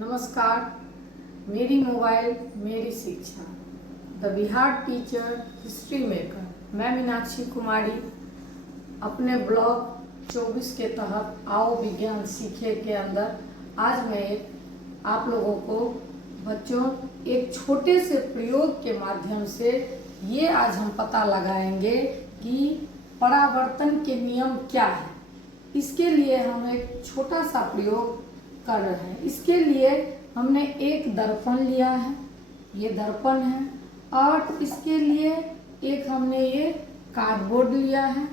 नमस्कार। मेरी मोबाइल मेरी शिक्षा, the Bihar teacher history maker. मैं मीनाक्षी कुमारी अपने ब्लॉग 24 के तहत आओ विज्ञान सीखे के अंदर आज मैं आप लोगों को बच्चों एक छोटे से प्रयोग के माध्यम से ये आज हम पता लगाएंगे कि परावर्तन के नियम क्या है। इसके लिए हम एक छोटा सा प्रयोग कर रहे हैं। इसके लिए हमने एक दर्पण लिया है, ये दर्पण है, और इसके लिए एक हमने ये कार्डबोर्ड लिया है,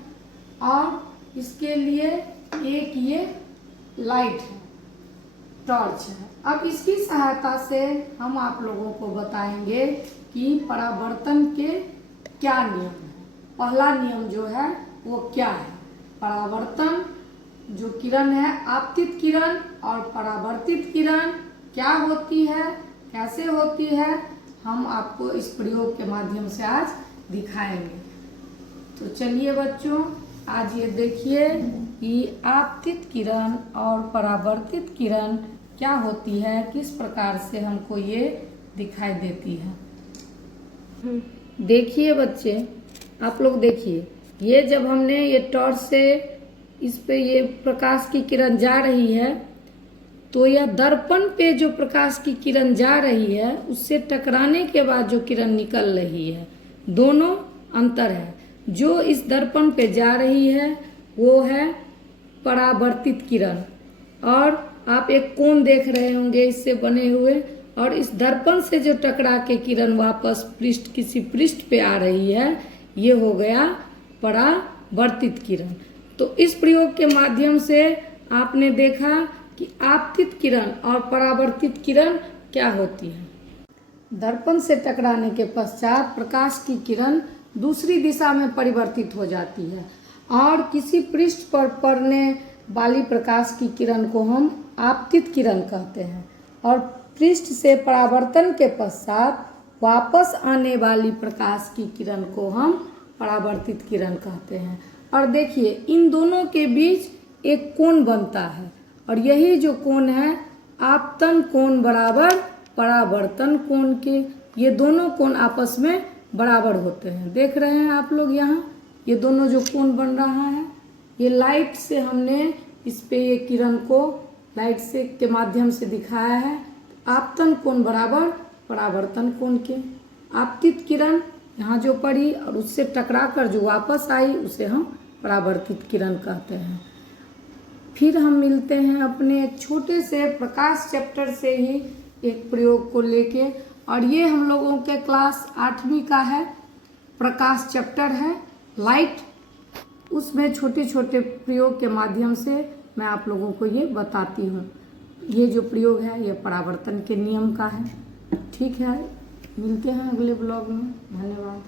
और इसके लिए एक ये लाइट है, टॉर्च है। अब इसकी सहायता से हम आप लोगों को बताएंगे कि परावर्तन के क्या नियम है। पहला नियम जो है वो क्या है। परावर्तन जो किरण है, आपतित किरण और परावर्तित किरण क्या होती है, कैसे होती है, हम आपको इस प्रयोग के माध्यम से आज दिखाएंगे। तो चलिए बच्चों, आज ये देखिए कि आपतित किरण और परावर्तित किरण क्या होती है, किस प्रकार से हमको ये दिखाई देती है। देखिए बच्चे, आप लोग देखिए, ये जब हमने ये टॉर्च से इस पे ये प्रकाश की किरण जा रही है, तो यह दर्पण पे जो प्रकाश की किरण जा रही है उससे टकराने के बाद जो किरण निकल रही है, दोनों अंतर है। जो इस दर्पण पे जा रही है वो है परावर्तित किरण, और आप एक कोण देख रहे होंगे इससे बने हुए, और इस दर्पण से जो टकरा के किरण वापस किसी पृष्ठ पे आ रही है, ये हो गया परावर्तित किरण। तो इस प्रयोग के माध्यम से आपने देखा कि आपतित किरण और परावर्तित किरण क्या होती है। दर्पण से टकराने के पश्चात प्रकाश की किरण दूसरी दिशा में परिवर्तित हो जाती है, और किसी पृष्ठ पर पड़ने वाली प्रकाश की किरण को हम आपतित किरण कहते हैं, और पृष्ठ से परावर्तन के पश्चात वापस आने वाली प्रकाश की किरण को हम परावर्तित किरण कहते हैं। और देखिए, इन दोनों के बीच एक कोण बनता है, और यही जो कोण है आपतन कोण बराबर परावर्तन कोण के। ये दोनों कोण आपस में बराबर होते हैं। देख रहे हैं आप लोग, यहाँ ये दोनों जो कोण बन रहा है, ये लाइट से हमने इस पे ये किरण को लाइट से के माध्यम से दिखाया है। आपतन कोण बराबर परावर्तन कोण के। आपतित किरण यहाँ जो पड़ी और उससे टकरा कर जो वापस आई उसे हम परावर्तित किरण कहते हैं। फिर हम मिलते हैं अपने एक छोटे से प्रकाश चैप्टर से ही एक प्रयोग को लेके, और ये हम लोगों के क्लास 8वीं का है, प्रकाश चैप्टर है लाइट। उसमें छोटे छोटे प्रयोग के माध्यम से मैं आप लोगों को ये बताती हूँ। ये जो प्रयोग है ये परावर्तन के नियम का है। ठीक है, मिलते हैं अगले ब्लॉग में। धन्यवाद।